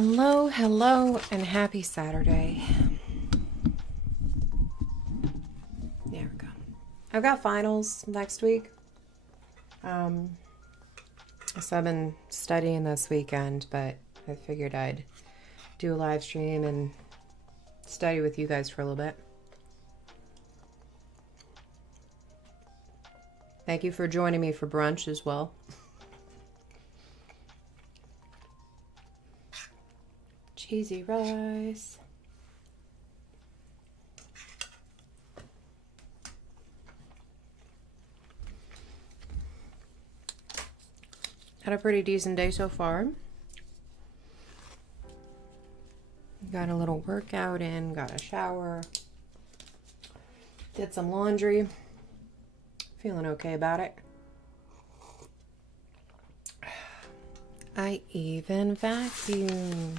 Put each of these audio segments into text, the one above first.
Hello, hello, and happy Saturday. There we go. I've got finals next week. So I've been studying this weekend, but I figured I'd do a live stream and study with you guys for a little bit. Thank you for joining me for brunch as well. Cheesy rice. Had a pretty decent day so far. Got a little workout in, got a shower, did some laundry. Feeling okay about it. I even vacuumed.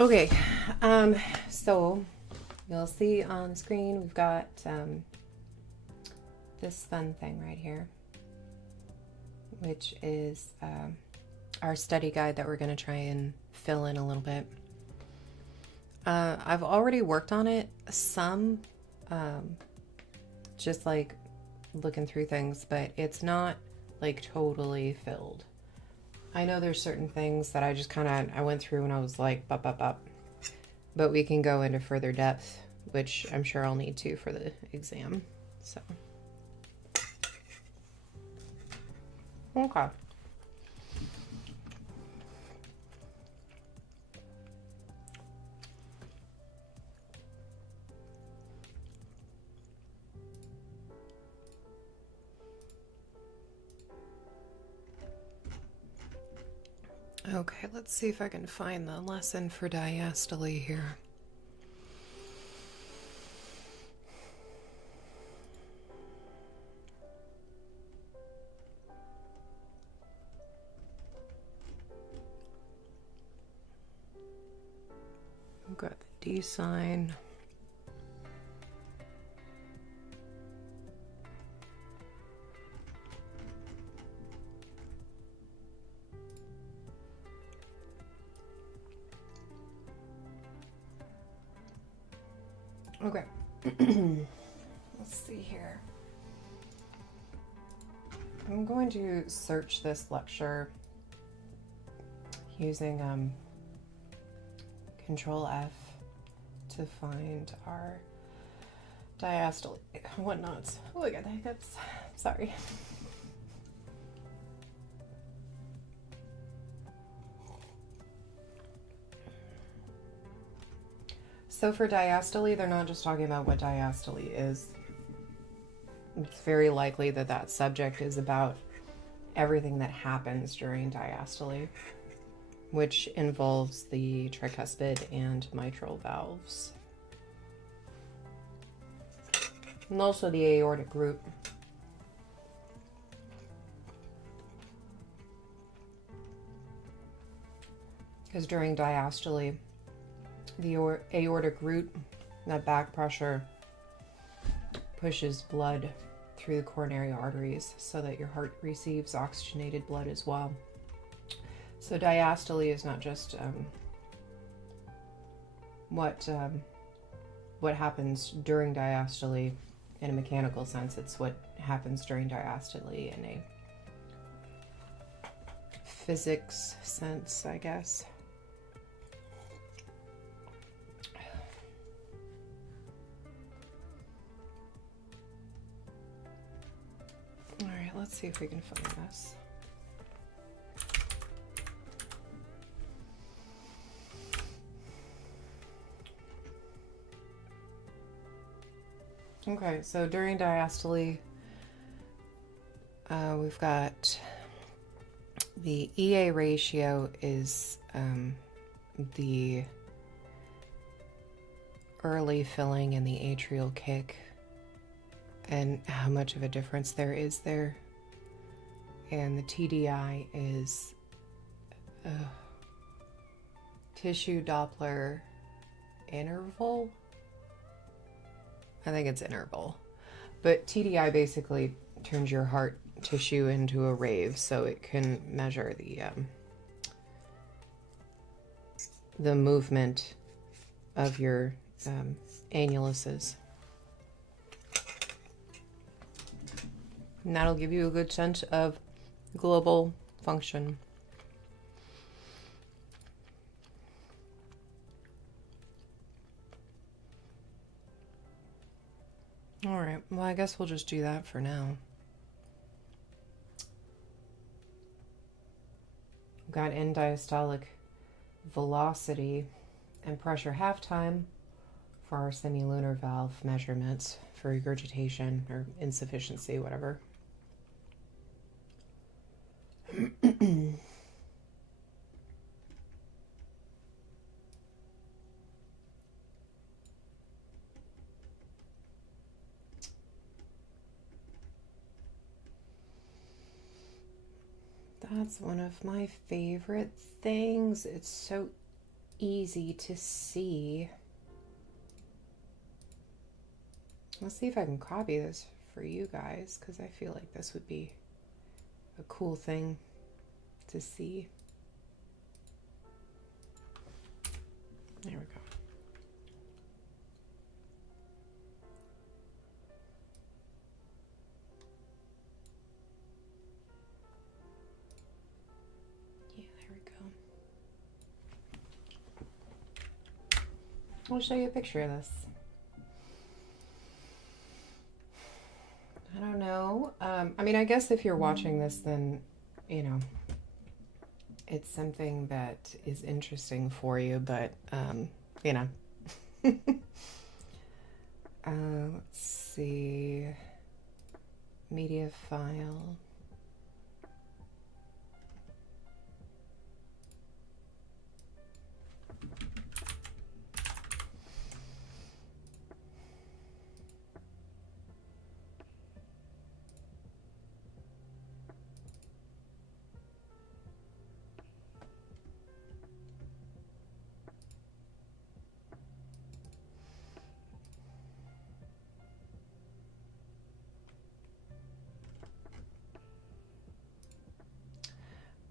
Okay, so you'll see on the screen we've got this fun thing right here, which is our study guide that we're going to try and fill in a little bit. I've already worked on it some, just like looking through things, but it's not like totally filled. I know there's certain things that I just I went through and I was like, up. But we can go into further depth, which I'm sure I'll need to for the exam. So, okay. Okay, let's see if I can find the lesson for diastole here. We've got the D sign. Okay, let's see here. I'm going to search this lecture using Control F to find our diastole whatnots. Oh, I got the hiccups. Sorry. So for diastole, they're not just talking about what diastole is. It's very likely that that subject is about everything that happens during diastole, which involves the tricuspid and mitral valves. And also the aortic root. Because during diastole, the aortic root, that back pressure, pushes blood through the coronary arteries so that your heart receives oxygenated blood as well. So diastole is not just what happens during diastole in a mechanical sense. It's what happens during diastole in a physics sense, I guess. All right, let's see if we can find this. Okay, so during diastole, we've got the EA ratio is the early filling and the atrial kick, and how much of a difference there is there. And the TDI is tissue Doppler interval. I think it's interval. But TDI basically turns your heart tissue into a rave, so it can measure the the movement of your annuluses. And that'll give you a good sense of global function. All right, well, I guess we'll just do that for now. We've got end diastolic velocity and pressure halftime for our semilunar valve measurements for regurgitation or insufficiency, whatever. That's one of my favorite things. It's so easy to see. Let's see if I can copy this for you guys, because I feel like this would be a cool thing to see. There we go. Yeah, there we go. I'll show you a picture of this. I don't know. I mean, I guess if you're watching this, then, you know, it's something that is interesting for you, but, you know. Let's see. Media file.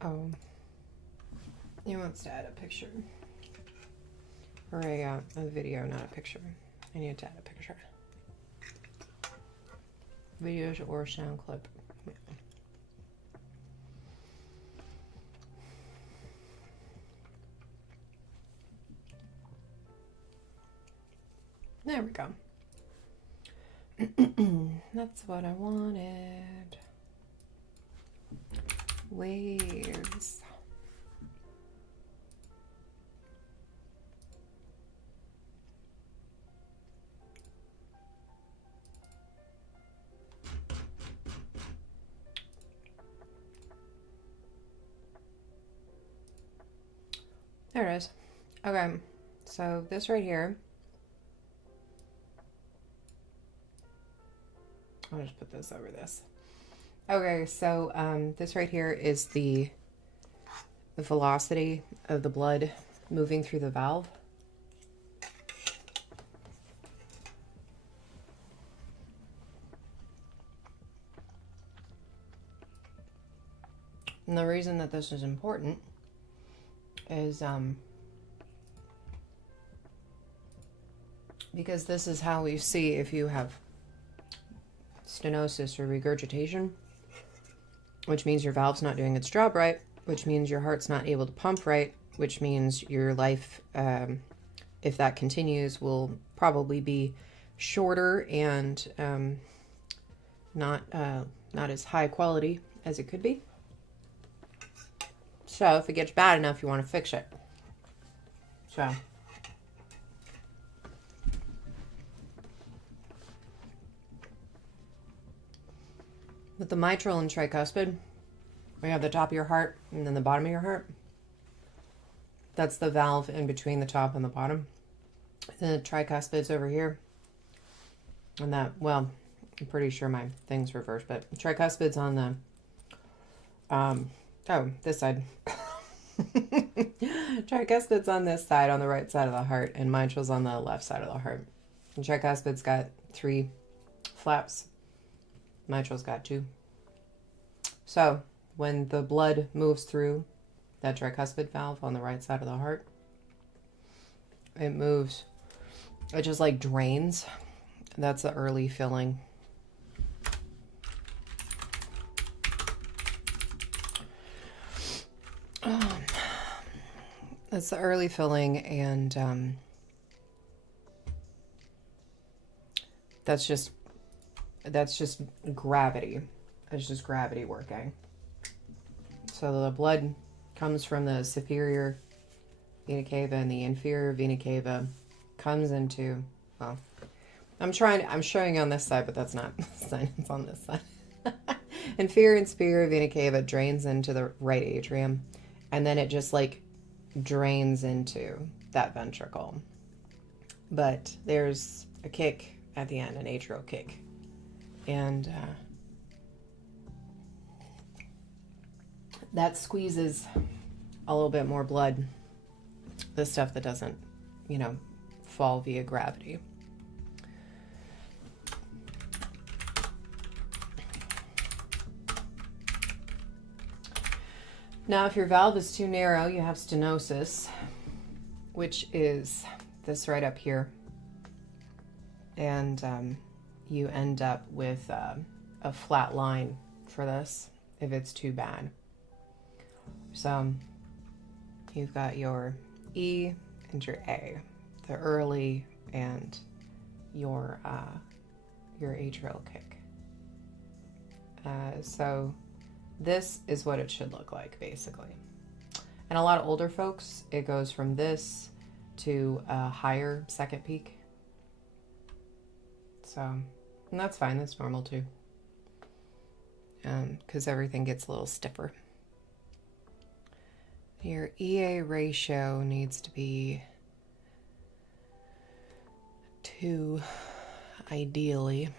Oh, he wants to add a picture. Or a video, not a picture. I need to add a picture. Videos or sound clip. There we go. That's what I wanted. Waves. There it is. Okay, so this right here, I'll just put this over this. Okay, so this right here is the velocity of the blood moving through the valve. And the reason that this is important is because this is how we see if you have stenosis or regurgitation, which means your valve's not doing its job right, which means your heart's not able to pump right, which means your life, if that continues, will probably be shorter and not as high quality as it could be. So if it gets bad enough, you want to fix it. So with the mitral and tricuspid, we have the top of your heart and then the bottom of your heart. That's the valve in between the top and the bottom. And the tricuspid's over here. And that, well, I'm pretty sure my thing's reversed, but tricuspid's on the, oh, this side. Tricuspid's on this side, on the right side of the heart, and mitral's on the left side of the heart. And tricuspid's got 3 flaps. Mitral's got 2. So when the blood moves through that tricuspid valve on the right side of the heart, It moves. It just like drains. That's the early filling. That's the early filling, and that's just gravity. It's just gravity working. So the blood comes from the superior vena cava, and the inferior vena cava comes into, well, I'm showing you on this side, but that's not the side, it's on this side. Inferior and superior vena cava drains into the right atrium, and then it just like drains into that ventricle. But there's a kick at the end, an atrial kick. And that squeezes a little bit more blood, the stuff that doesn't, you know, fall via gravity. Now, if your valve is too narrow, you have stenosis, which is this right up here. And you end up with a flat line for this if it's too bad. So you've got your E and your A, the early and your atrial kick. So this is what it should look like, basically. And a lot of older folks, it goes from this to a higher second peak. So, and that's fine, that's normal too. Because everything gets a little stiffer. Your EA ratio needs to be 2, ideally.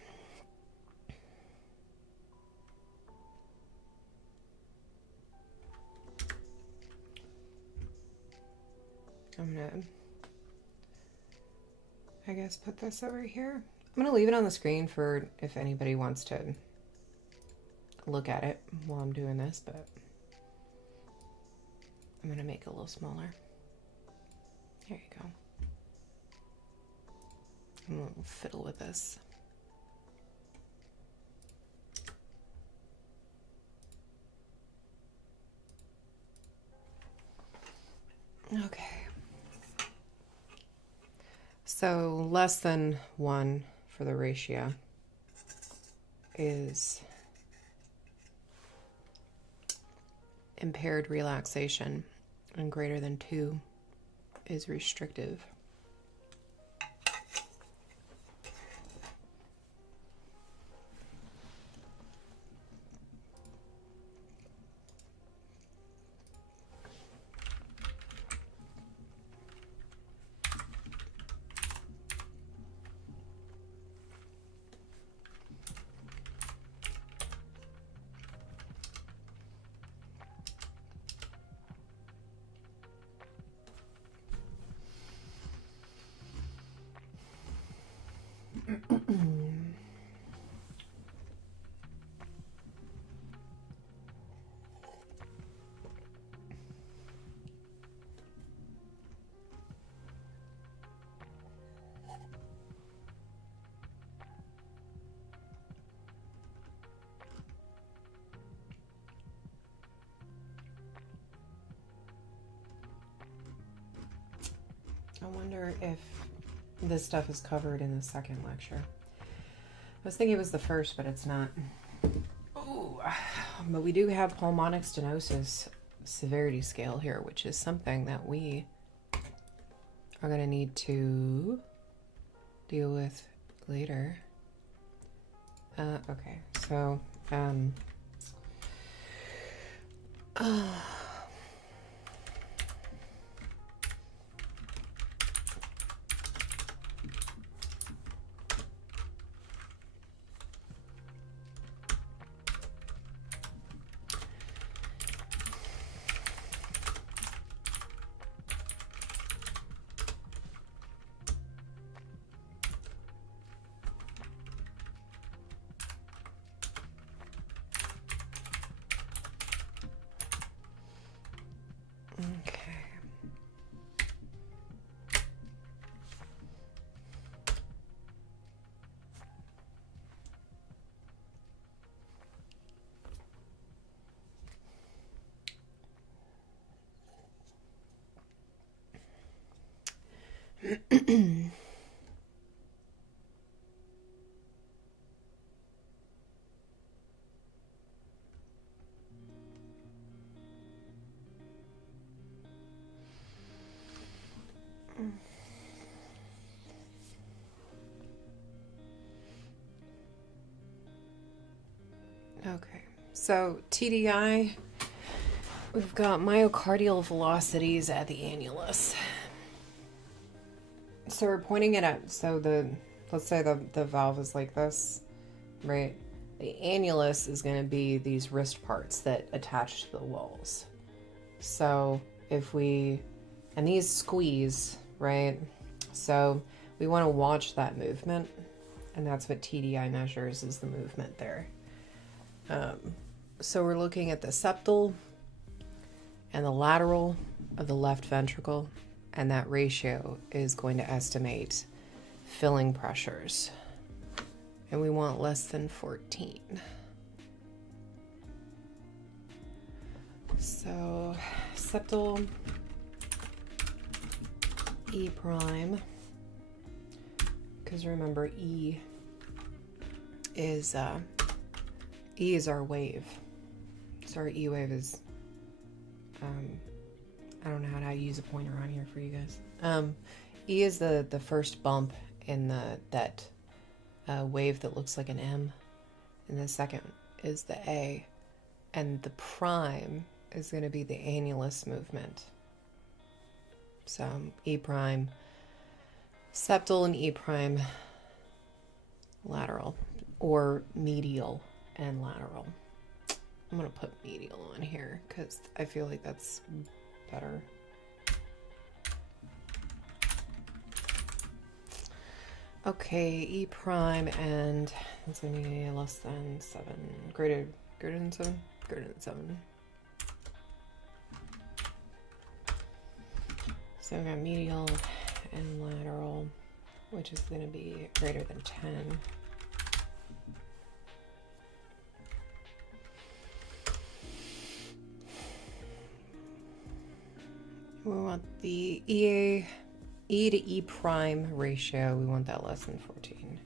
I'm gonna, I guess, put this over here. I'm gonna leave it on the screen for if anybody wants to look at it while I'm doing this, but I'm gonna make it a little smaller. There you go. I'm gonna fiddle with this. Okay. So less than 1 for the ratio is impaired relaxation, and greater than 2 is restrictive. I wonder if this stuff is covered in the second lecture. I was thinking it was the first, but it's not. Ooh. But we do have pulmonic stenosis severity scale here, which is something that we are going to need to deal with later. Okay, so Okay, so TDI, we've got myocardial velocities at the annulus. So we're pointing it at, so let's say the valve is like this, right? The annulus is going to be these wrist parts that attach to the walls. So and these squeeze, right? So we want to watch that movement, and that's what TDI measures, is the movement there. So we're looking at the septal and the lateral of the left ventricle, and that ratio is going to estimate filling pressures. And we want less than 14. So septal E prime, because remember E is our wave. So our E wave is, I don't know how to use a pointer on here for you guys. E is the first bump in that wave that looks like an M, and the second is the A, and the prime is going to be the annulus movement. So E prime septal and E prime lateral, or medial and lateral. I'm going to put medial on here because I feel like that's better. Okay, E prime, and it's going to be less than 7. Greater than 7? Greater than 7. So we got medial and lateral, which is going to be greater than 10. We want the E to E prime ratio, we want that less than 14.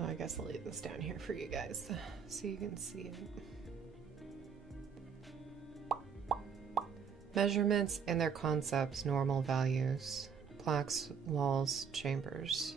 Oh, I guess I'll leave this down here for you guys so you can see it. Measurements and their concepts, normal values, plaques, walls, chambers.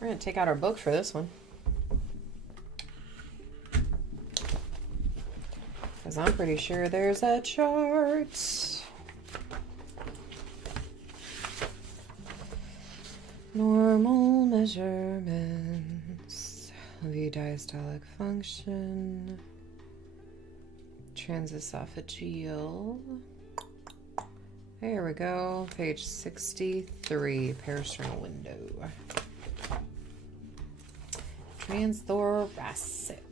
We're going to take out our book for this one, because I'm pretty sure there's a chart. Normal measurements of the diastolic function, transesophageal. There we go, page 63, peristernal window. Transthoracic.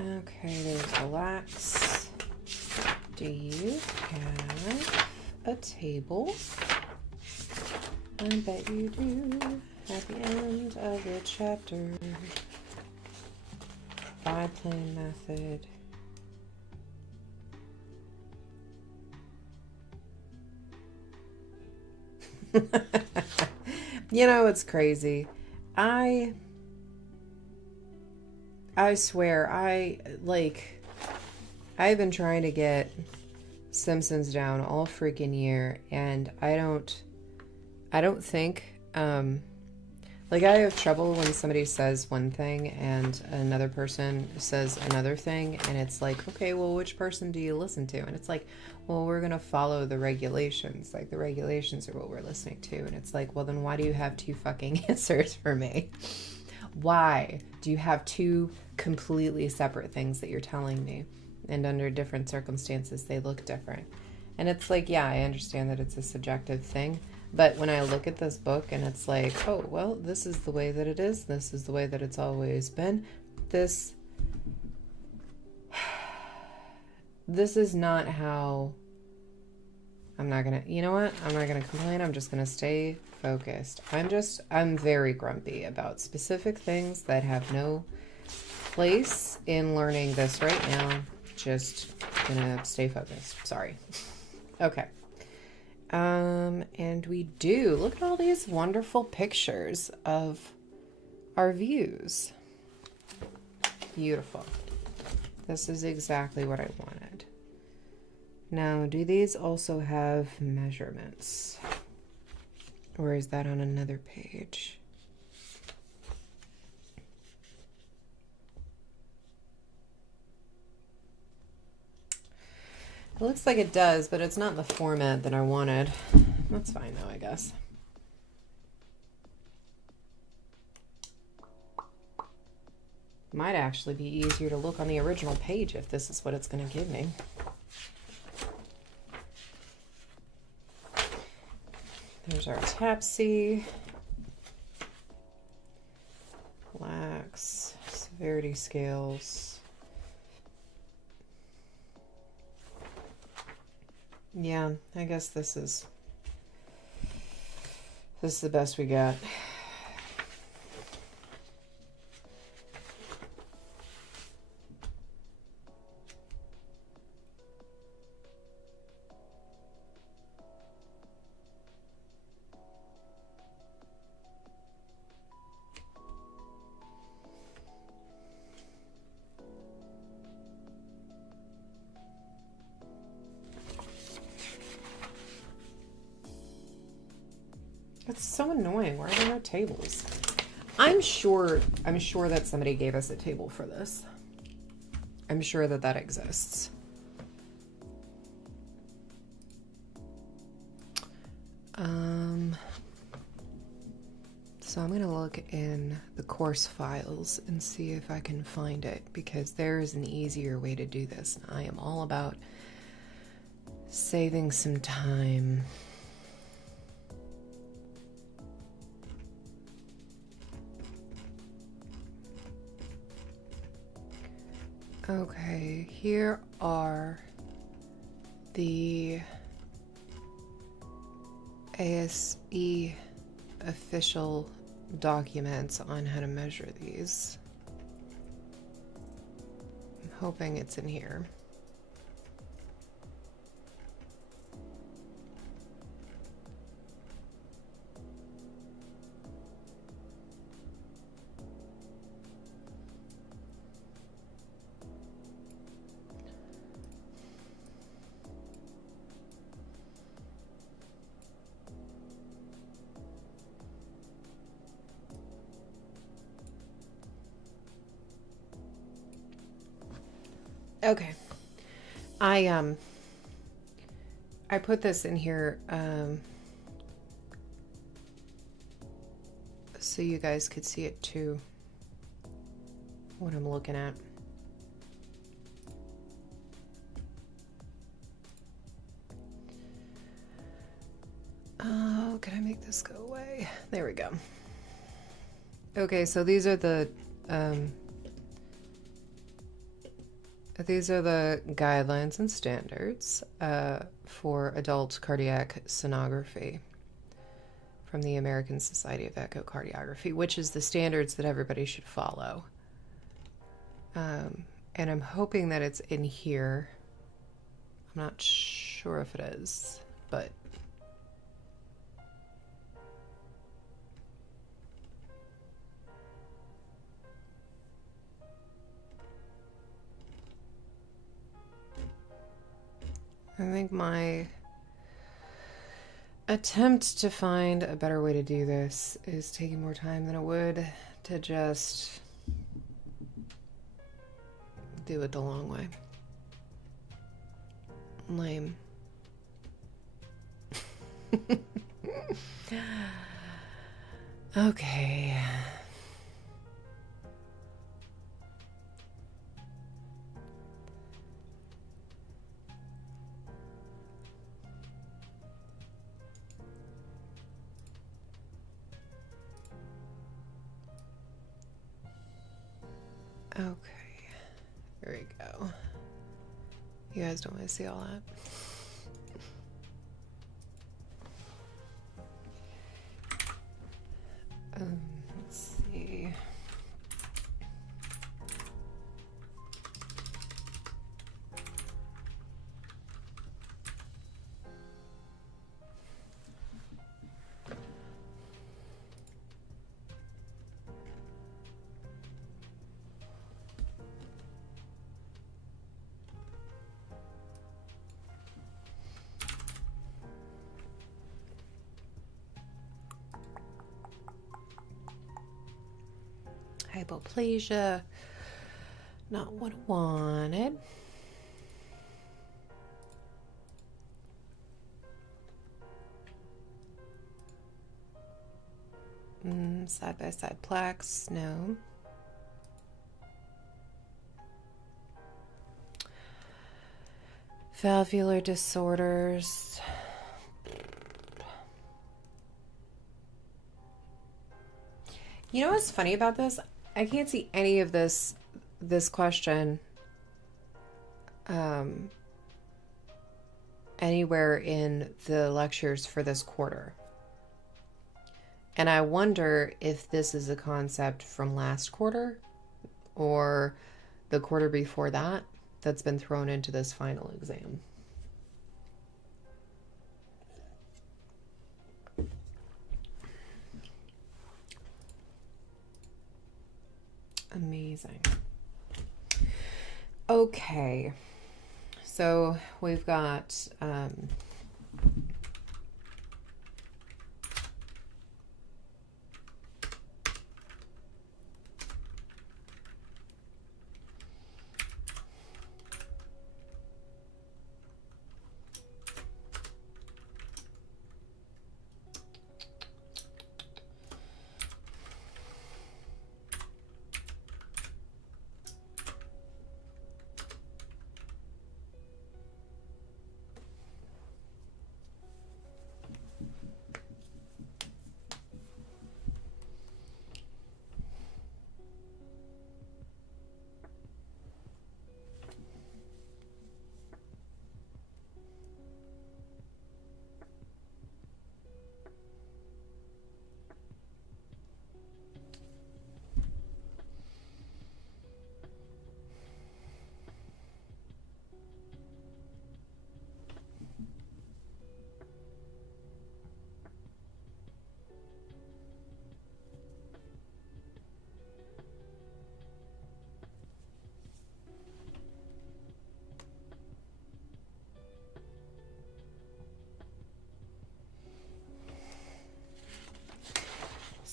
Okay, there's relax. Do you have a table? I bet you do. At the end of the chapter. Biplane method. You know, it's crazy. I I swear, I've been trying to get Simpsons down all freaking year, and I don't think, like, I have trouble when somebody says one thing and another person says another thing, and it's like, okay, well, which person do you listen to? And it's like, well, we're going to follow the regulations. Like, the regulations are what we're listening to. And it's like, well, then why do you have two fucking answers for me? Why do you have two completely separate things that you're telling me? And under different circumstances, they look different. And it's like, yeah, I understand that it's a subjective thing. But when I look at this book and it's like, oh, well, this is the way that it is. This is the way that it's always been. This is not how... I'm not going to... You know what? I'm not going to complain. I'm just going to stay focused. I'm very grumpy about specific things that have no place in learning this right now. Just gonna stay focused. Sorry. Okay. And we do. Look at all these wonderful pictures of our views. Beautiful. This is exactly what I wanted. Now, do these also have measurements? Or is that on another page? It looks like it does, but it's not the format that I wanted. That's fine though, I guess. Might actually be easier to look on the original page if this is what it's going to give me. There's our Tapsy. Lax, severity scales. Yeah, I guess this is the best we got. It's so annoying. Why are there no tables? I'm sure that somebody gave us a table for this. I'm sure that exists. So I'm going to look in the course files and see if I can find it, because there is an easier way to do this. I am all about saving some time. Okay, here are the ASE official documents on how to measure these. I'm hoping it's in here. Okay. I put this in here so you guys could see it too, what I'm looking at. Oh, can I make this go away? There we go. Okay, so these are the guidelines and standards for adult cardiac sonography from the American Society of Echocardiography, which is the standards that everybody should follow. And I'm hoping that it's in here. I'm not sure if it is, but I think my attempt to find a better way to do this is taking more time than it would to just do it the long way. Lame. Okay. Okay. Here we go. You guys don't want to see all that. Let's see. Hypoplasia, not what I wanted. Side-by-side plaques, no. Valvular disorders. You know what's funny about this? I can't see any of this question anywhere in the lectures for this quarter. And I wonder if this is a concept from last quarter or the quarter before that that's been thrown into this final exam. Amazing. Okay, so we've got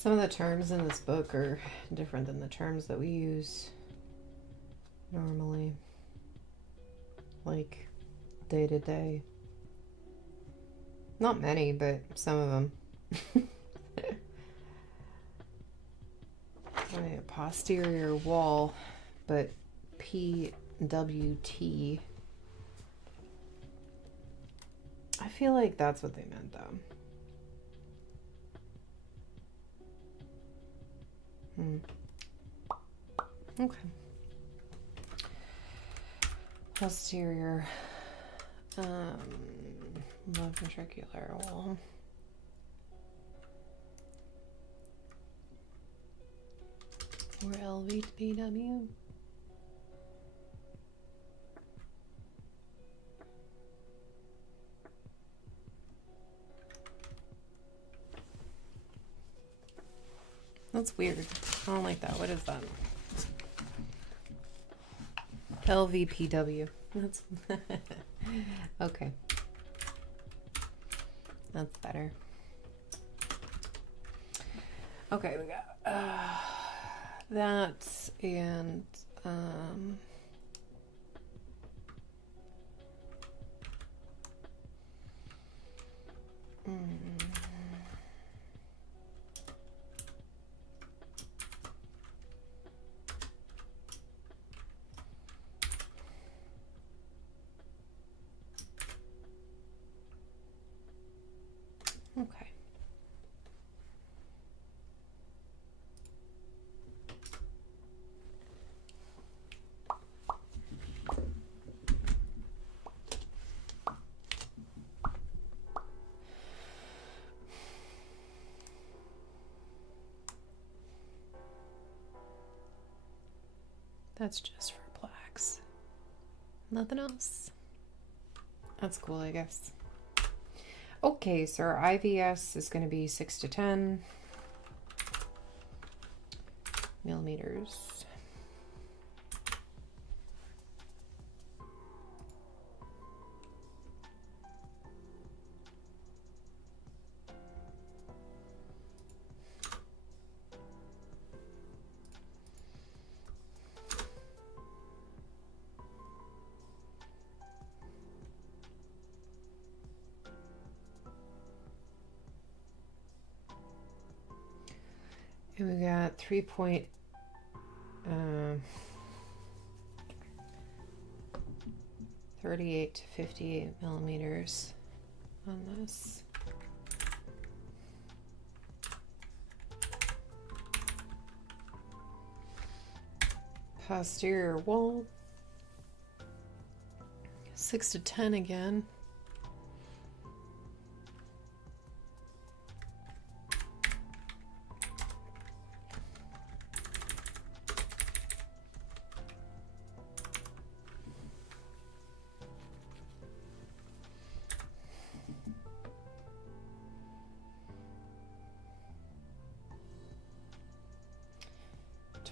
some of the terms in this book are different than the terms that we use normally, like day to day. Not many, but some of them. A posterior wall, but PWT. I feel like that's what they meant, though. Okay. Posterior left ventricular wall. Or LVPW. That's weird. I don't like that. What is that? LVPW. That's Okay. That's better. Okay, we got that and okay. That's just for plaques. Nothing else. That's cool, I guess. Okay, so our IVS is going to be 6 to 10 millimeters. And we got 38 to 58 millimeters on this. Posterior wall, 6 to 10 again.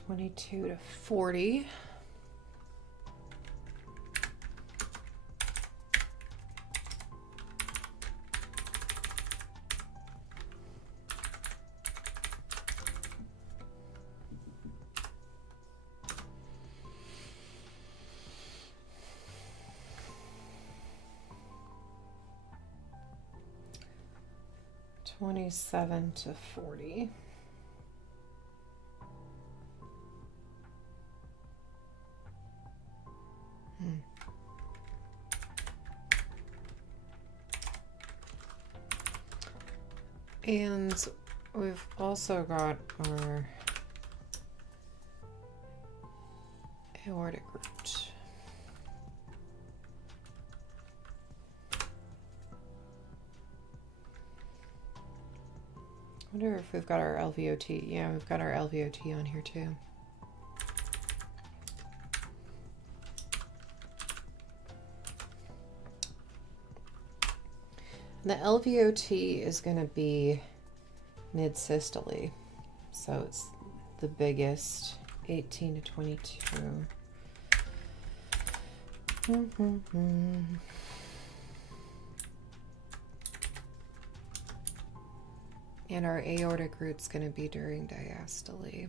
(22 to 40). (27 to 40). And we've also got our aortic root. I wonder if we've got our LVOT. Yeah, we've got our LVOT on here too. The LVOT is going to be mid-systole, so it's the biggest, 18 to 22. And our aortic root's going to be during diastole,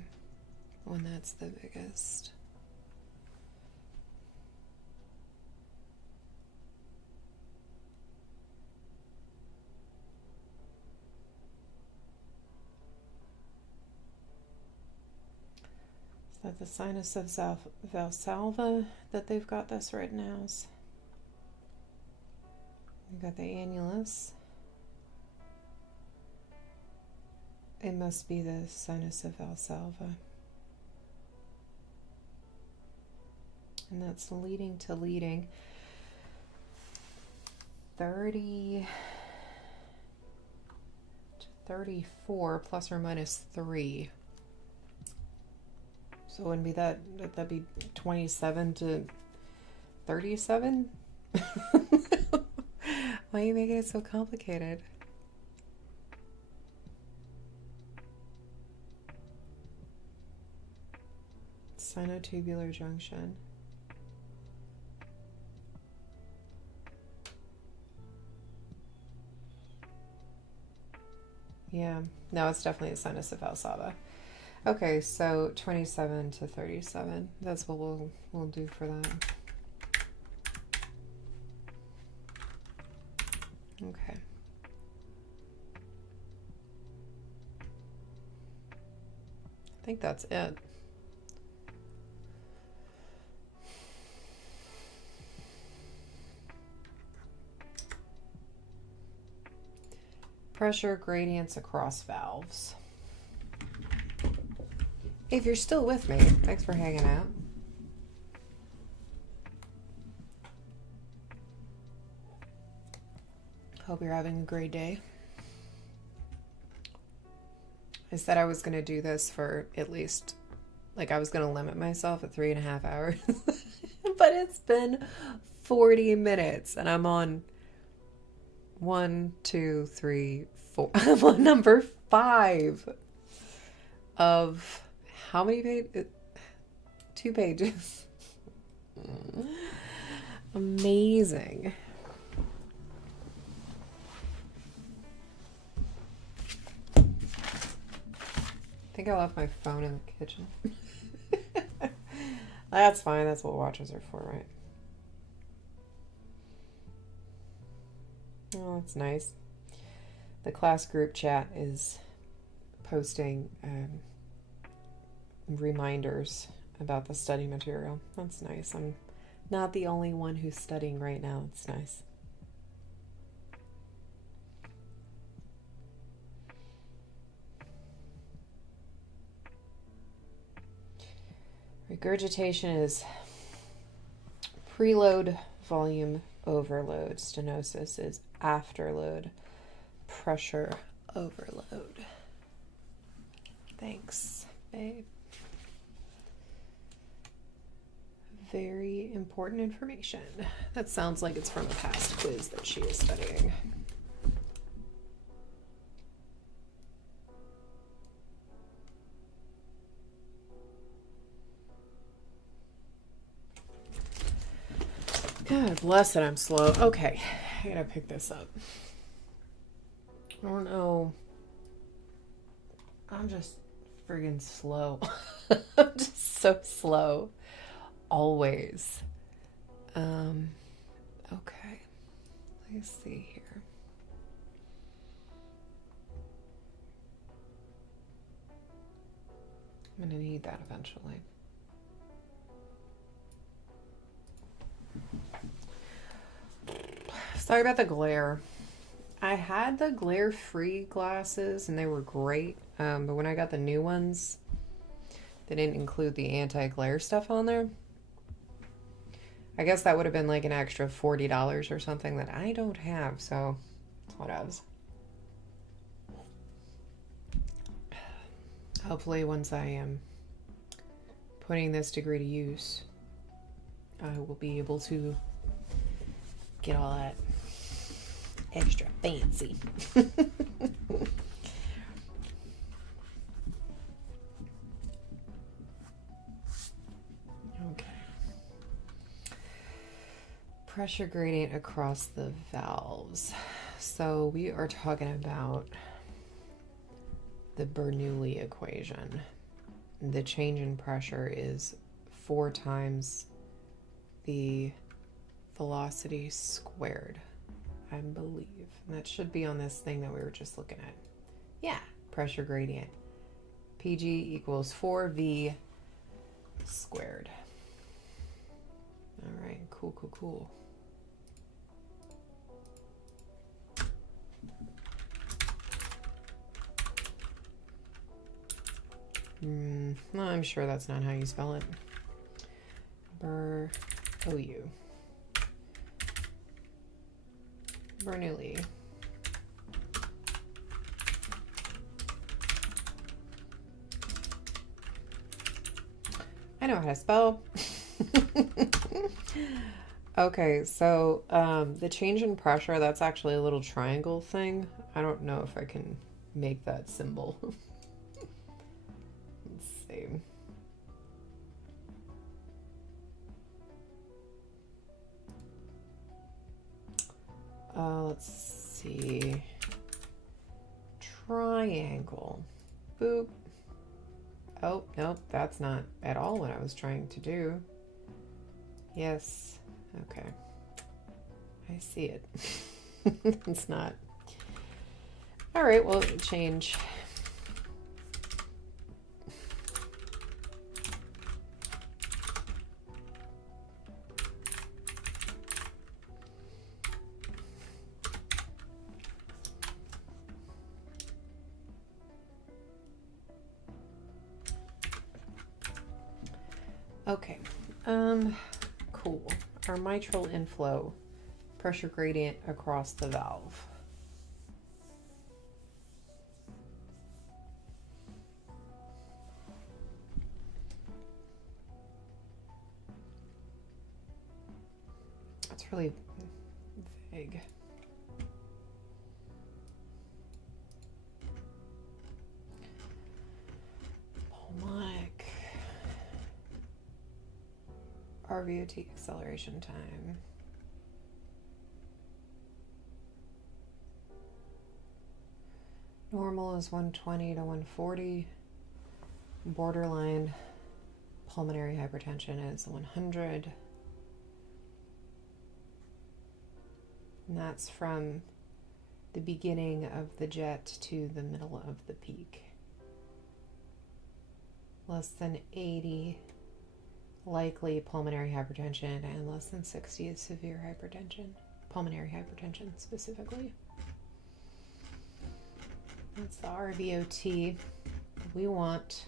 when that's the biggest. Is that the sinus of Valsalva that they've got this written as? We've got the annulus. It must be the sinus of Valsalva. And that's leading to leading 30 to 34 plus or minus 3. So it wouldn't be that, that'd be 27 to 37? Why are you making it so complicated? Sinotubular junction. Yeah. No, it's definitely a sinus of Valsalva. Okay, so 27 to 37. That's what we'll do for that. Okay. I think that's it. Pressure gradients across valves. If you're still with me, thanks for hanging out. Hope you're having a great day. I said I was going to do this for at least, like I was going to limit myself at 3.5 hours, but it's been 40 minutes and I'm on 1, 2, 3, 4. I'm on number 5 of how many pages? 2 pages. Amazing. I think I left my phone in the kitchen. That's fine. That's what watches are for, right? Oh, that's nice. The class group chat is posting reminders about the study material. That's nice. I'm not the only one who's studying right now. It's nice. Regurgitation is preload volume overload. Stenosis is afterload pressure overload. Thanks, babe. Very important information. That sounds like it's from a past quiz that she is studying. God bless it, I'm slow. Okay, I gotta pick this up. I don't know. I'm just friggin' slow. I'm just so slow. Always. Okay. Let's see here. I'm gonna need that eventually. Sorry about the glare. I had the glare-free glasses and they were great, but when I got the new ones, they didn't include the anti-glare stuff on there. I guess that would have been like an extra $40 or something that I don't have, so whatevs. Hopefully once I am putting this degree to use, I will be able to get all that extra fancy. Okay. Pressure gradient across the valves. So we are talking about the Bernoulli equation. The change in pressure is 4 times the velocity squared, I believe. And that should be on this thing that we were just looking at. Yeah, pressure gradient. PG equals 4V squared. All right, cool. No, I'm sure that's not how you spell it. Bernoulli. I know how to spell. Okay, so the change in pressure, that's actually a little triangle thing. I don't know if I can make that symbol. Let's see. Let's see. triangle. Boop. Oh, nope, that's not at all what I was trying to do. Yes, okay. I see it. It's not. All right, well, change. Okay, cool. Our mitral inflow, pressure gradient across the valve. That's really vague. Pulmonic. RVOT acceleration time. Normal is 120 to 140. Borderline pulmonary hypertension is 100. And that's from the beginning of the jet to the middle of the peak. Less than 80, likely pulmonary hypertension, and less than 60 is severe hypertension, pulmonary hypertension specifically. That's the RVOT. We want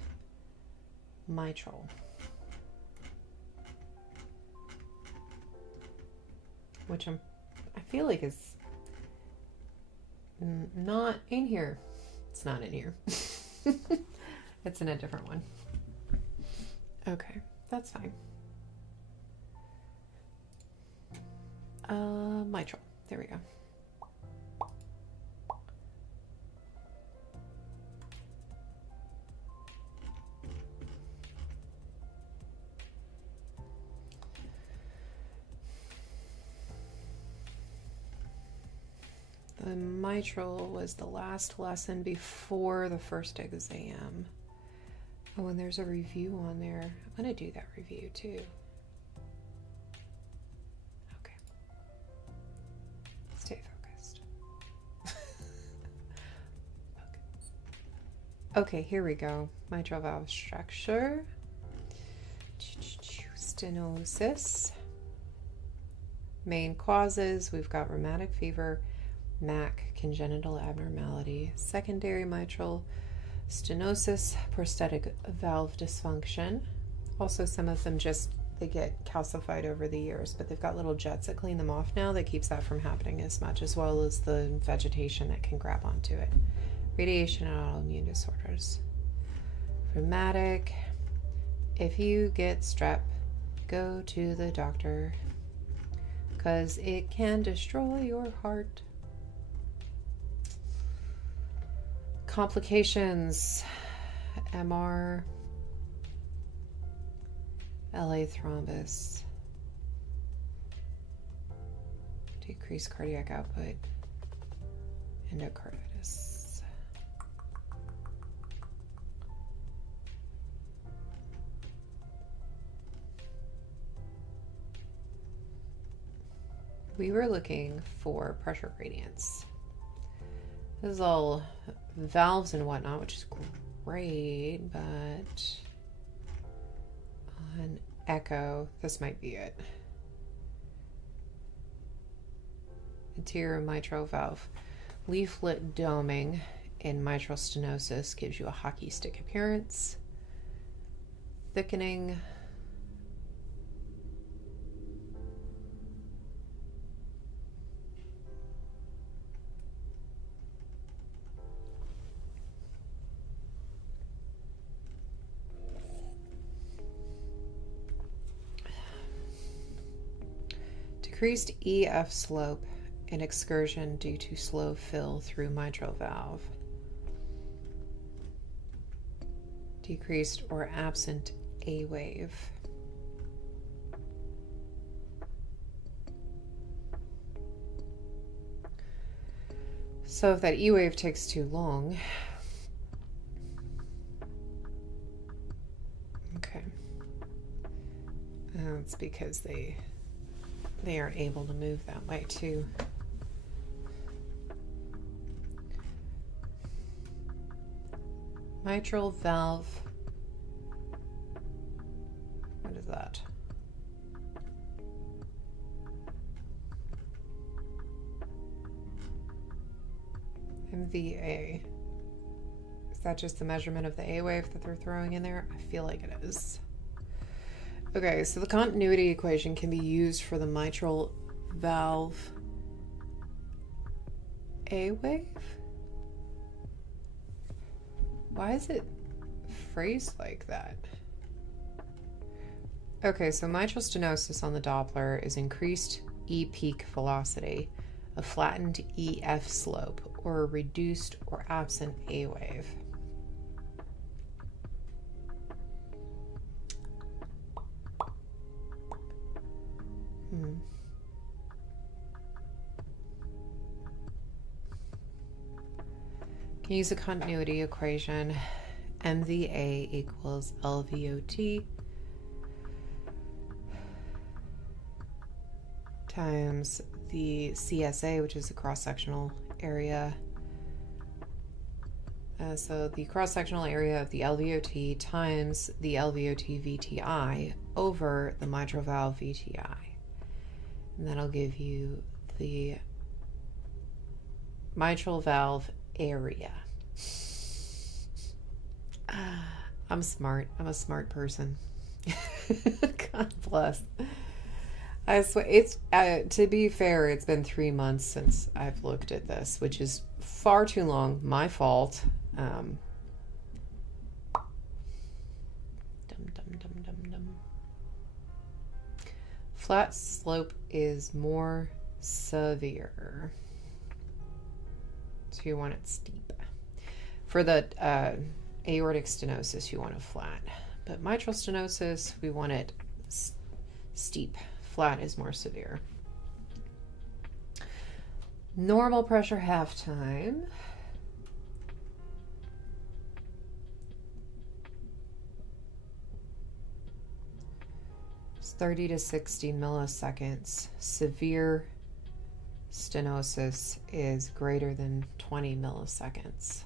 mitral, which I feel like is not in here. It's not in here. It's in a different one. Okay, that's fine. Mitral. There we go. The mitral was the last lesson before the first exam. Oh, and there's a review on there. I'm going to do that review too. Okay. Stay focused. Focus. Okay, here we go. Mitral valve structure. Stenosis. Main causes, we've got rheumatic fever, MAC, congenital abnormality, secondary mitral stenosis, prosthetic valve dysfunction. Also, some of them they get calcified over the years, but they've got little jets that clean them off now that keeps that from happening as much, as well as the vegetation that can grab onto it. Radiation and autoimmune disorders. Rheumatic. If you get strep, go to the doctor, because it can destroy your heart. Complications, MR, LA thrombus, decreased cardiac output, endocarditis. We were looking for pressure gradients. This is all valves and whatnot, which is great, but on echo, this might be it. Anterior mitral valve. Leaflet doming in mitral stenosis gives you a hockey stick appearance. Thickening. Decreased EF slope and excursion due to slow fill through mitral valve. Decreased or absent A wave. So if that E wave takes too long, okay, it's because they aren't able to move that way too. Mitral valve. What is that? MVA. Is that just the measurement of the A wave that they're throwing in there? I feel like it is. Okay, so the continuity equation can be used for the mitral valve A wave? Why is it phrased like that? Okay, so mitral stenosis on the Doppler is increased E peak velocity, a flattened EF slope, or a reduced or absent A wave. Can use a continuity equation. MVA equals LVOT times the CSA, which is the cross-sectional area. So the cross-sectional area of the LVOT times the LVOT VTI over the mitral valve VTI. And that'll give you the mitral valve area. I'm smart. I'm a smart person. God bless. I swear, it's to be fair, it's been 3 months since I've looked at this, which is far too long. My fault. Dum dum dum dum dum. Flat slope is more severe, so you want it steep. For the aortic stenosis, you want it flat, but mitral stenosis, we want it steep. Flat is more severe. Normal pressure half time. It's 30 to 60 milliseconds. Severe stenosis is greater than 20 milliseconds.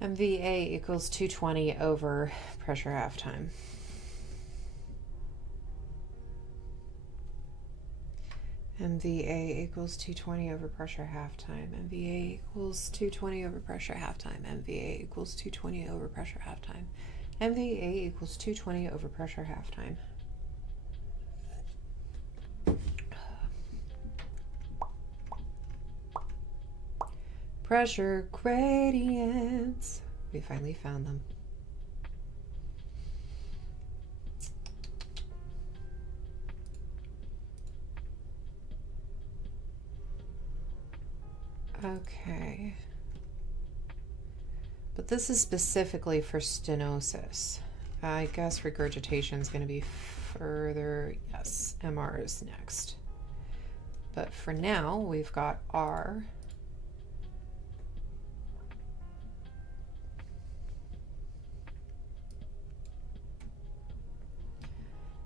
MVA equals 220 over pressure half time. MVA equals 220 over pressure half time. MVA equals 220 over pressure half time. MVA equals 220 over pressure half time. MVA equals 220 over pressure half time. Pressure gradients. We finally found them. Okay. But this is specifically for stenosis. I guess regurgitation is going to be further. Yes, MR is next. But for now, we've got R.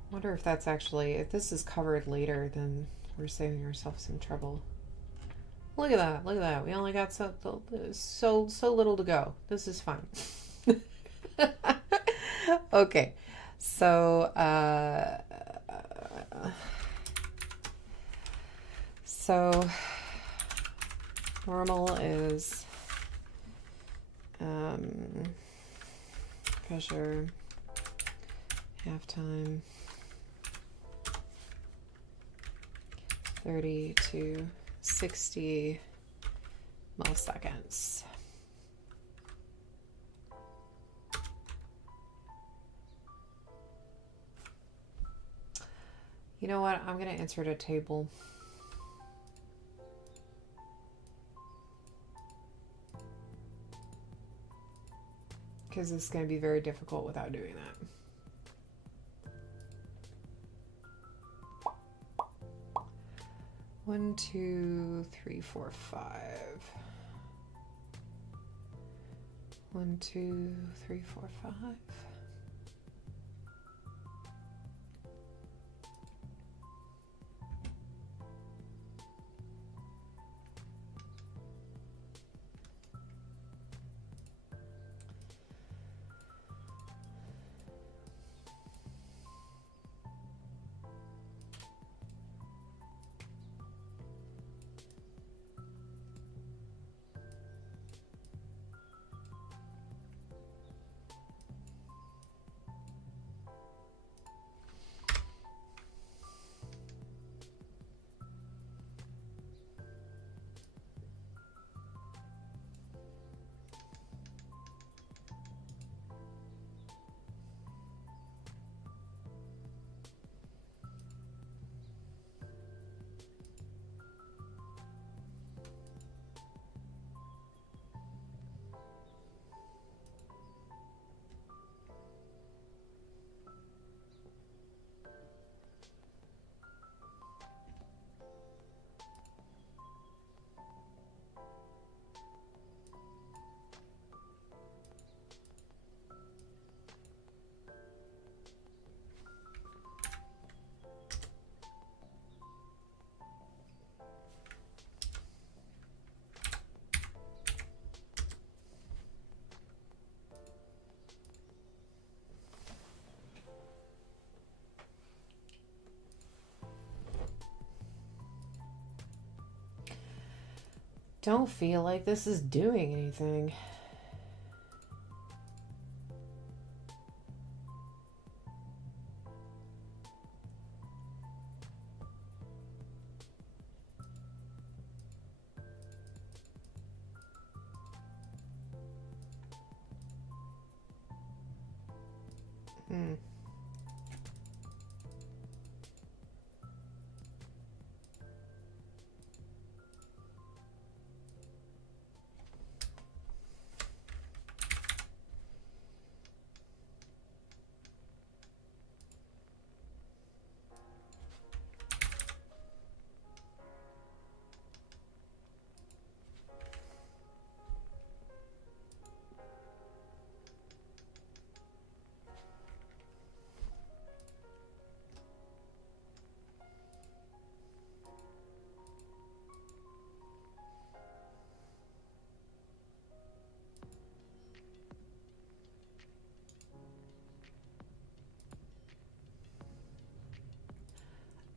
I wonder if that's actually, if this is covered later, then we're saving ourselves some trouble. Look at that, look at that. We only got so little to go. This is fine. Okay, so normal is pressure half time 30 to 60 milliseconds. You know what? I'm going to insert a table. Because it's going to be very difficult without doing that. 1, 2, 3, 4, 5. 1, 2, 3, 4, 5. Don't feel like this is doing anything.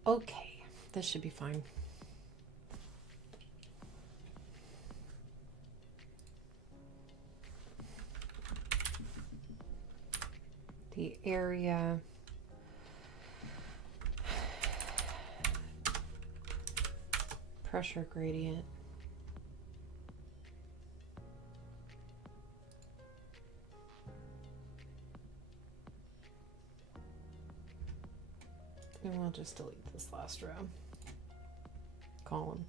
Okay, this should be fine. The area. Pressure gradient. And we'll just delete this last row. Column.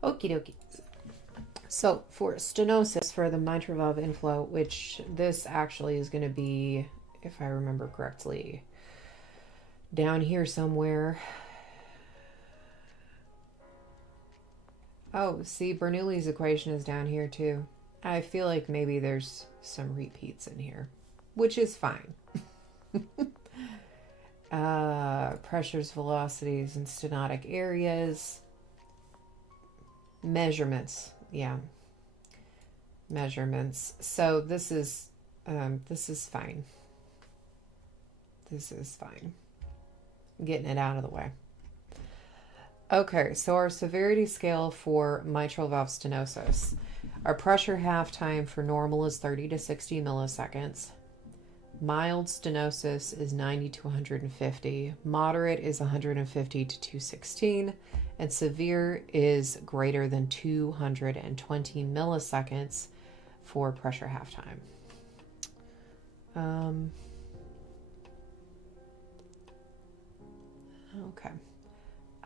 Okie dokie. So for stenosis, for the mitral valve inflow, which this actually is going to be, if I remember correctly, down here somewhere. Oh, see, Bernoulli's equation is down here too. I feel like maybe there's some repeats in here, which is fine. Pressures, velocities, and stenotic areas. Measurements. Yeah. Measurements. So this is fine. This is fine. Getting it out of the way. Okay, so our severity scale for mitral valve stenosis. Our pressure half time for normal is 30 to 60 milliseconds. Mild stenosis is 90 to 150. Moderate is 150 to 216. And severe is greater than 220 milliseconds for pressure half time. Okay.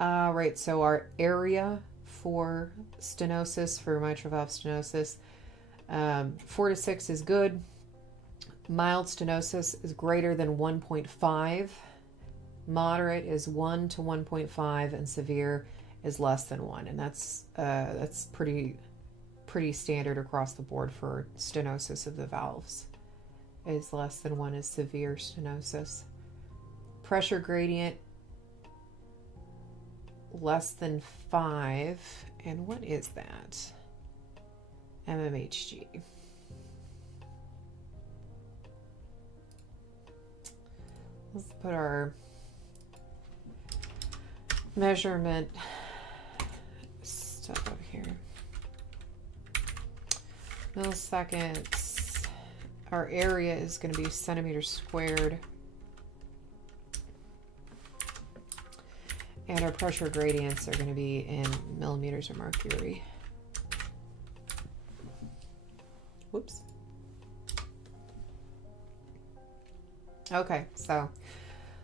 Right, so our area for stenosis, for mitral valve stenosis, 4 to 6 is good. Mild stenosis is greater than 1.5. Moderate is 1 to 1.5, and severe is less than 1. And that's pretty standard across the board for stenosis of the valves. Is less than 1 is severe stenosis. Pressure gradient less than 5. And what is that? mmHg. Let's put our measurement stuff up here. Milliseconds. Our area is going to be centimeters squared. And our pressure gradients are going to be in millimeters of mercury. Whoops. Okay, so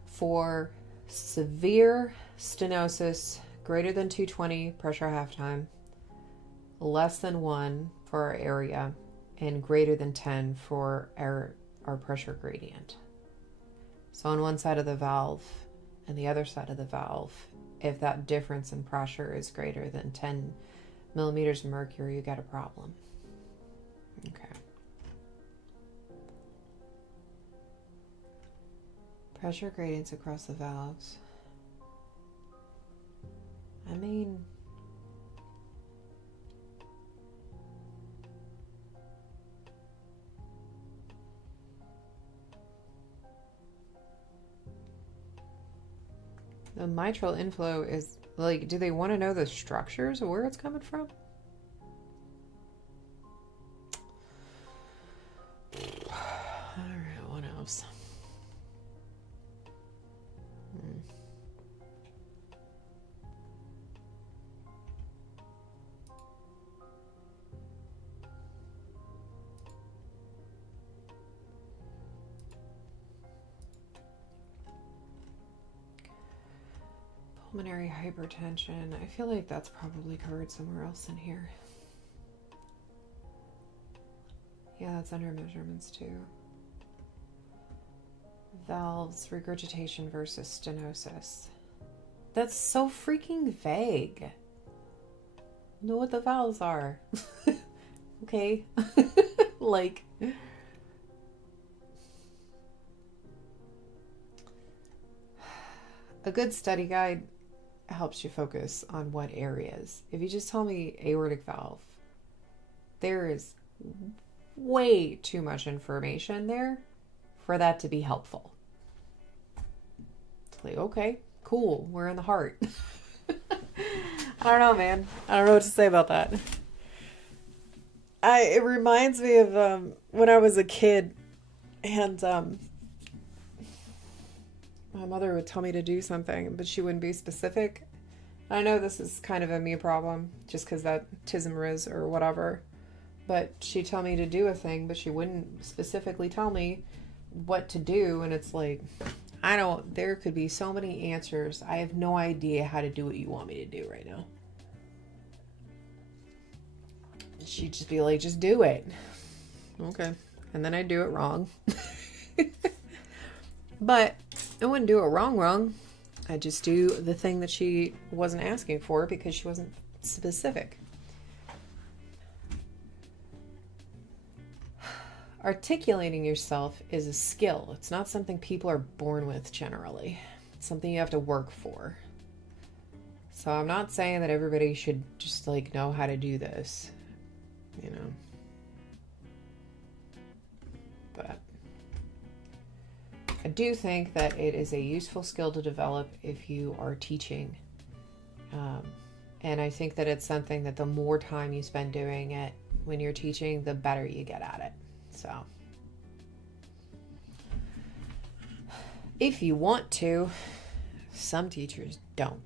for severe stenosis, greater than 220 pressure half time, less than 1 for our area, and greater than 10 for our pressure gradient. So on one side of the valve and the other side of the valve, if that difference in pressure is greater than 10 millimeters of mercury, you got a problem. Okay. Pressure gradients across the valves. I mean, the mitral inflow is like, do they want to know the structures or where it's coming from? All right, what else? Pulmonary hypertension. I feel like that's probably covered somewhere else in here. Yeah, that's under measurements too. Valves, regurgitation versus stenosis. That's so freaking vague. Know what the valves are. Okay. Like, a good study guide helps you focus on what areas. If you just tell me aortic valve, there is way too much information there for that to be helpful. It's like, okay, cool, we're in the heart. I don't know, man. I don't know what to say about that. It reminds me of when I was a kid, and my mother would tell me to do something, but she wouldn't be specific. I know this is kind of a me problem, just because that tism or whatever. But she'd tell me to do a thing, but she wouldn't specifically tell me what to do. And it's like, there could be so many answers. I have no idea how to do what you want me to do right now. She'd just be like, just do it. Okay. And then I'd do it wrong. But I wouldn't do it wrong. I'd just do the thing that she wasn't asking for because she wasn't specific. articulating yourself is a skill. It's not something people are born with generally. It's something you have to work for. So I'm not saying that everybody should just like know how to do this, you know. But I do think that it is a useful skill to develop if you are teaching. And I think that it's something that the more time you spend doing it when you're teaching, the better you get at it. So if you want to, some teachers don't.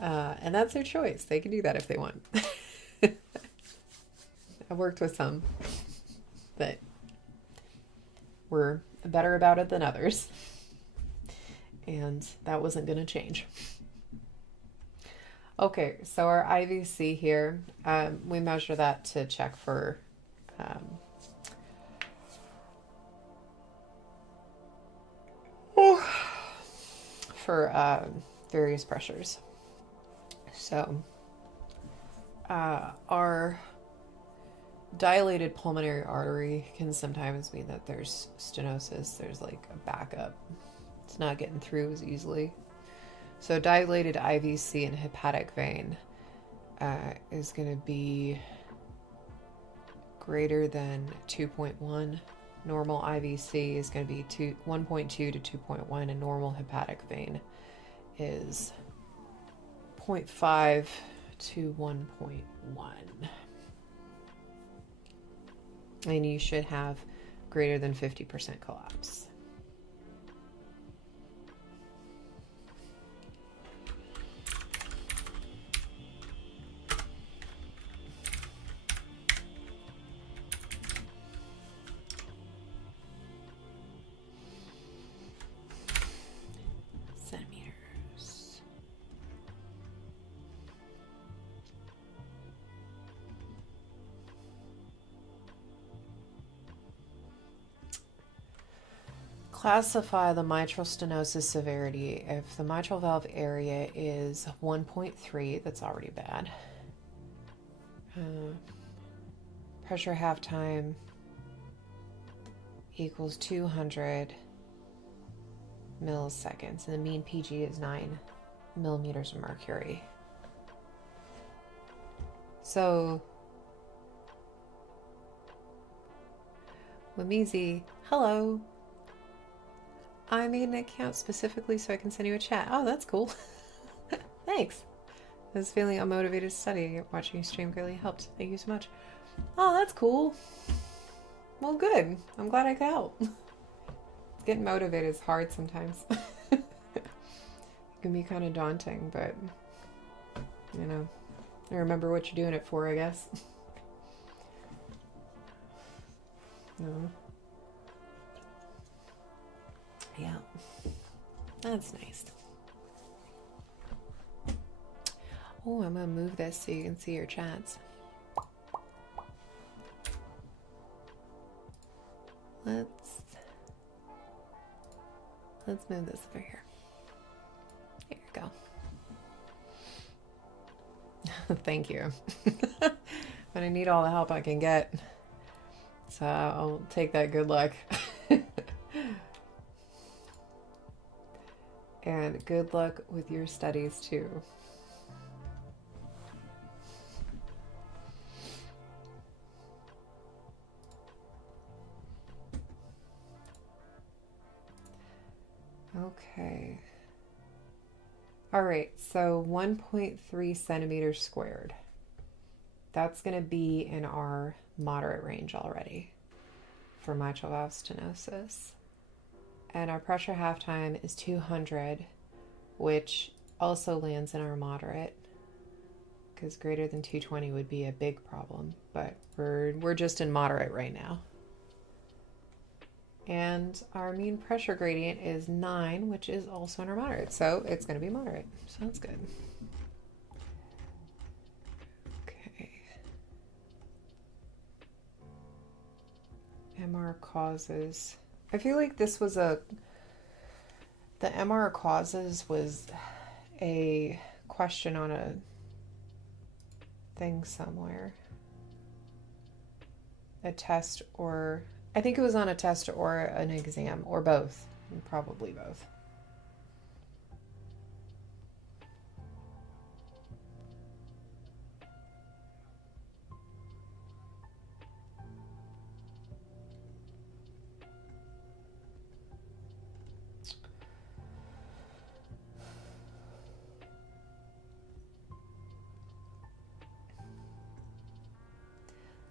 And that's their choice. They can do that if they want. I've worked with some that were better about it than others. And that wasn't going to change. Okay, so our IVC here, we measure that to check for various pressures. So our dilated pulmonary artery can sometimes mean that there's stenosis. There's like a backup. It's not getting through as easily. So dilated IVC in hepatic vein is going to be greater than 2.1. Normal IVC is going to be 1.2 to 2.1, and normal hepatic vein is 0.5 to 1.1. And you should have greater than 50% collapse. Centimeters. Classify the mitral stenosis severity. If the mitral valve area is 1.3, that's already bad. Pressure half time equals 200 milliseconds, and the mean PG is 9 millimeters of mercury. So, Wamizi, hello. I made an account specifically so I can send you a chat. Oh, that's cool. Thanks. I was feeling unmotivated to study. Watching you stream greatly helped. Thank you so much. Oh, that's cool. Well, good. I'm glad I could help. Getting motivated is hard sometimes. It can be kind of daunting, but, you know, I remember what you're doing it for, I guess. No. Yeah, that's nice. Oh, I'm gonna move this so you can see your chats. Let's move this over here. Here we go. Thank you. I'm gonna need all the help I can get, so I'll take that good luck. And good luck with your studies too. Okay. All right, so 1.3 centimeters squared. That's going to be in our moderate range already for mitral valve stenosis. And our pressure half time is 200, which also lands in our moderate, because greater than 220 would be a big problem, but we're just in moderate right now. And our mean pressure gradient is 9, which is also in our moderate, so it's going to be moderate, so that's good. Okay. MR causes. I feel like this was the MR causes was a question on a thing somewhere. a test, or I think it was on a test or an exam, or both, probably both.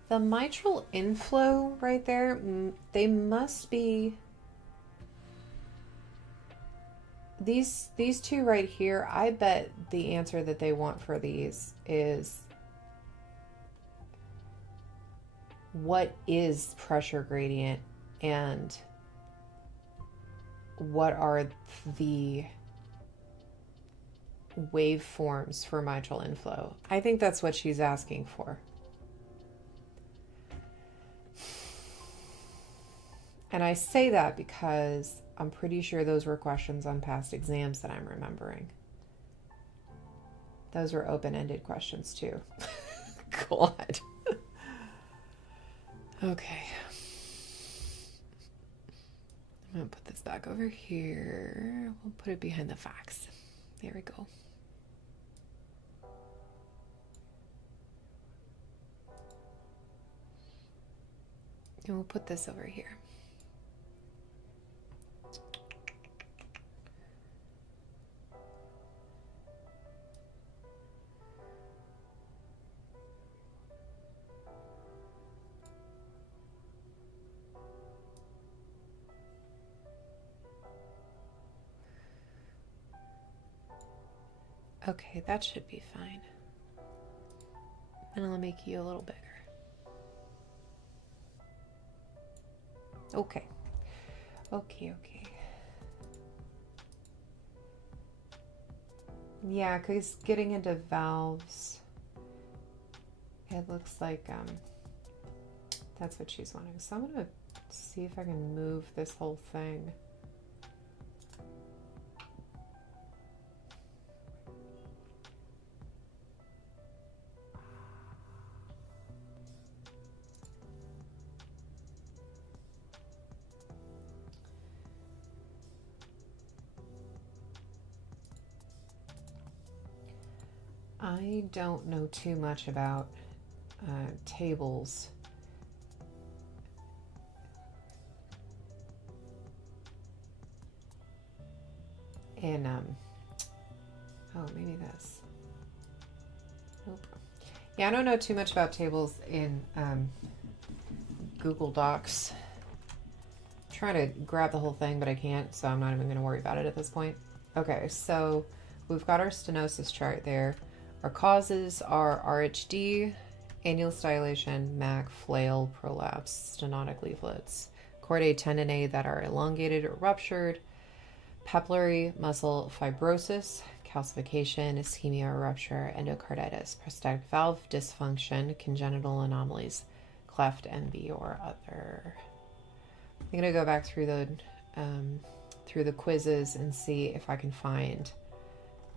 The mitral inflow right there, they must be these two right here. I bet the answer that they want for these is what is pressure gradient and what are the waveforms for mitral inflow. I think that's what she's asking for. And I say that because I'm pretty sure those were questions on past exams that I'm remembering. Those were open-ended questions too. God. Okay. I'm going to put this back over here. We'll put it behind the facts. There we go. And we'll put this over here. Okay, that should be fine. And I'll make you a little bigger. Okay. Okay. Yeah, because getting into valves, it looks like that's what she's wanting. So I'm going to see if I can move this whole thing. I don't know too much about tables. And, oh, maybe this. Nope. Yeah, I don't know too much about tables in Google Docs. I'm trying to grab the whole thing, but I can't, so I'm not even going to worry about it at this point. Okay, so we've got our stenosis chart there. Our causes are RHD, annulus dilation, MAC, flail, prolapse, stenotic leaflets, chordae tendineae that are elongated or ruptured, papillary muscle fibrosis, calcification, ischemia or rupture, endocarditis, prostatic valve dysfunction, congenital anomalies, cleft, MV, or other. I'm going to go back through the quizzes and see if I can find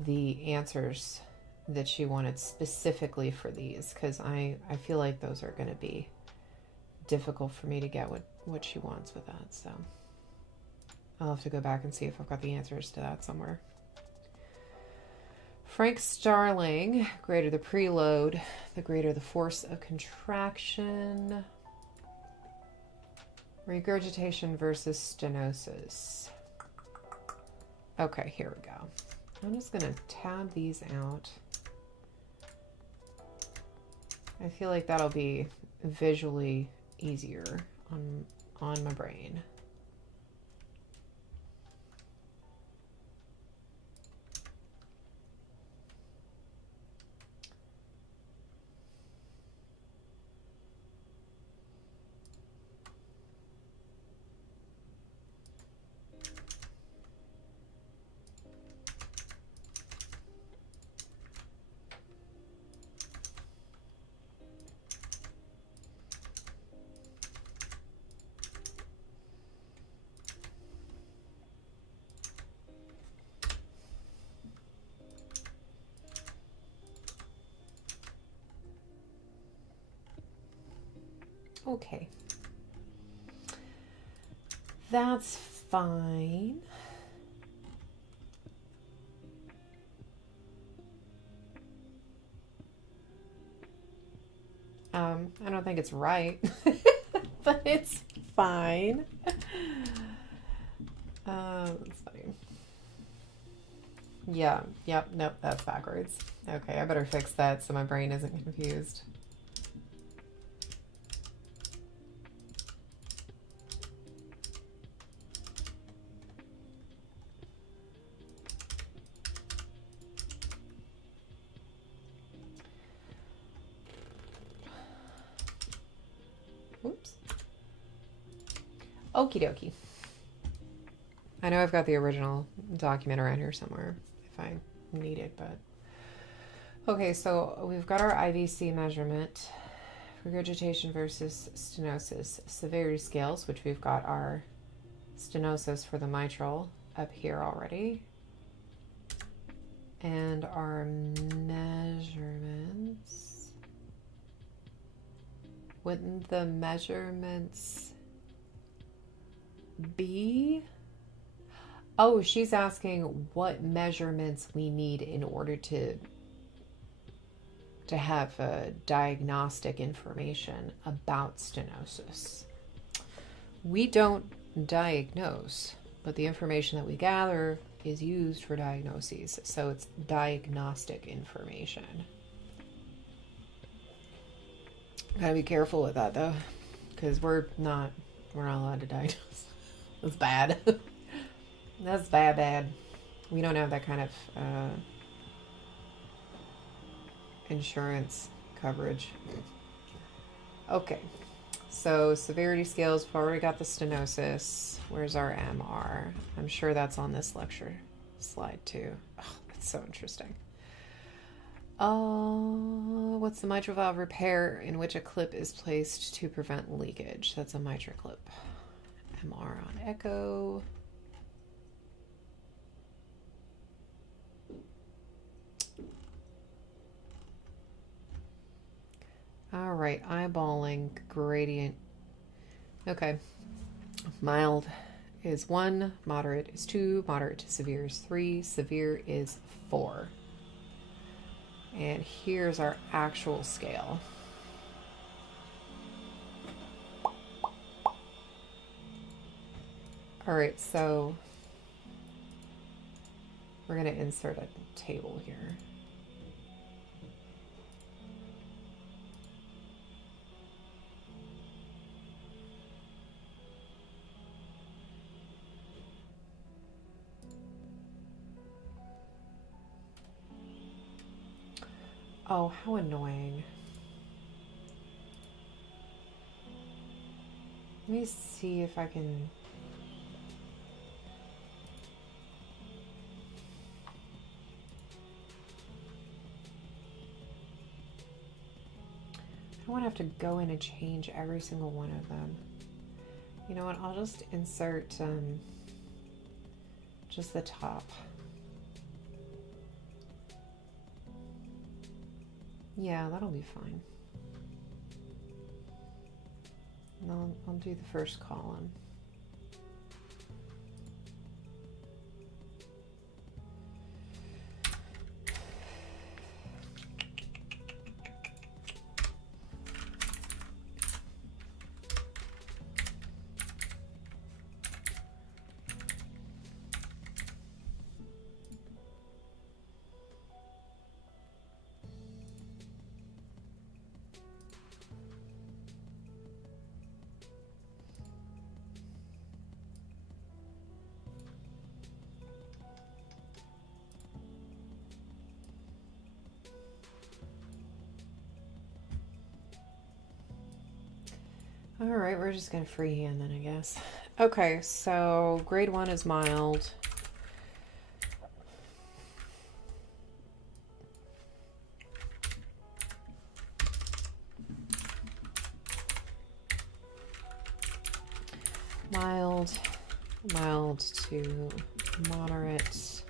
the answers that she wanted specifically for these, because I feel like those are going to be difficult for me to get what she wants with that. So I'll have to go back and see if I've got the answers to that somewhere. Frank Starling, greater the preload, the greater the force of contraction. Regurgitation versus stenosis. Okay, here we go. I'm just going to tab these out. I feel like that'll be visually easier on my brain. Okay. That's fine. I don't think it's right, but it's fine. That's funny. Yeah, yep, nope, that's backwards. Okay, I better fix that so my brain isn't confused. Oops. Okie dokie. I know I've got the original document around here somewhere if I need it, but... Okay, so we've got our IVC measurement, regurgitation versus stenosis, severity scales, which we've got our stenosis for the mitral up here already, and our measurements. Wouldn't the measurements be... Oh, she's asking what measurements we need in order to have diagnostic information about stenosis. We don't diagnose, but the information that we gather is used for diagnoses, so it's diagnostic information. Gotta be careful with that though, because we're not allowed to diagnose. That's bad. That's bad. We don't have that kind of insurance coverage. Okay, so severity scales, we've already got the stenosis. Where's our MR? I'm sure that's on this lecture slide too. Oh, that's so interesting. What's the mitral valve repair in which a clip is placed to prevent leakage? That's a mitral clip. MR on echo. All right, eyeballing gradient. Okay, mild is 1, moderate is 2, moderate to severe is 3, severe is 4. And here's our actual scale. All right, so we're going to insert a table here. Oh, how annoying. Let me see if I can... I don't want to have to go in and change every single one of them. You know what? I'll just insert just the top. Yeah, that'll be fine. And I'll do the first column. All right, we're just going to freehand then, I guess. Okay, so grade 1 is mild. Mild to moderate,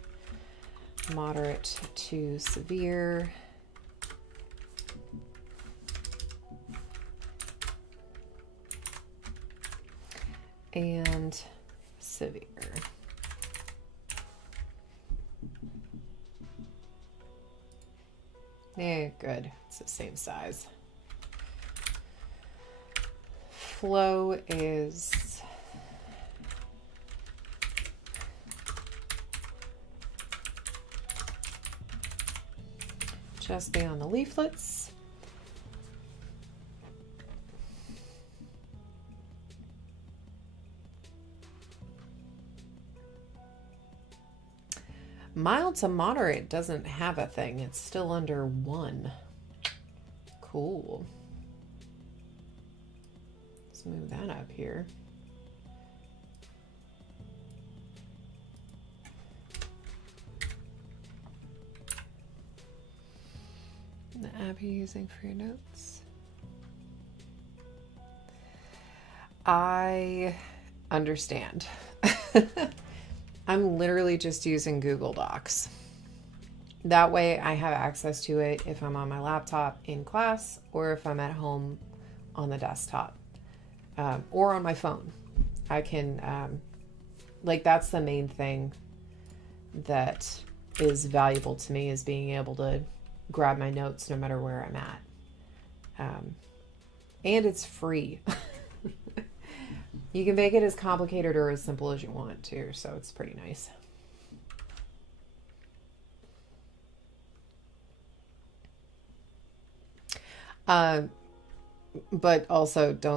moderate to severe. and severe. Yeah, good. It's the same size. Flow is just beyond the leaflets. Mild to moderate doesn't have a thing. It's still under 1. Cool. Let's move that up here. The app you're using for your notes. I understand. I'm literally just using Google Docs. That way I have access to it if I'm on my laptop in class or if I'm at home on the desktop or on my phone. I can, like, that's the main thing that is valuable to me, is being able to grab my notes no matter where I'm at. And it's free. You can make it as complicated or as simple as you want to, so it's pretty nice. But also don't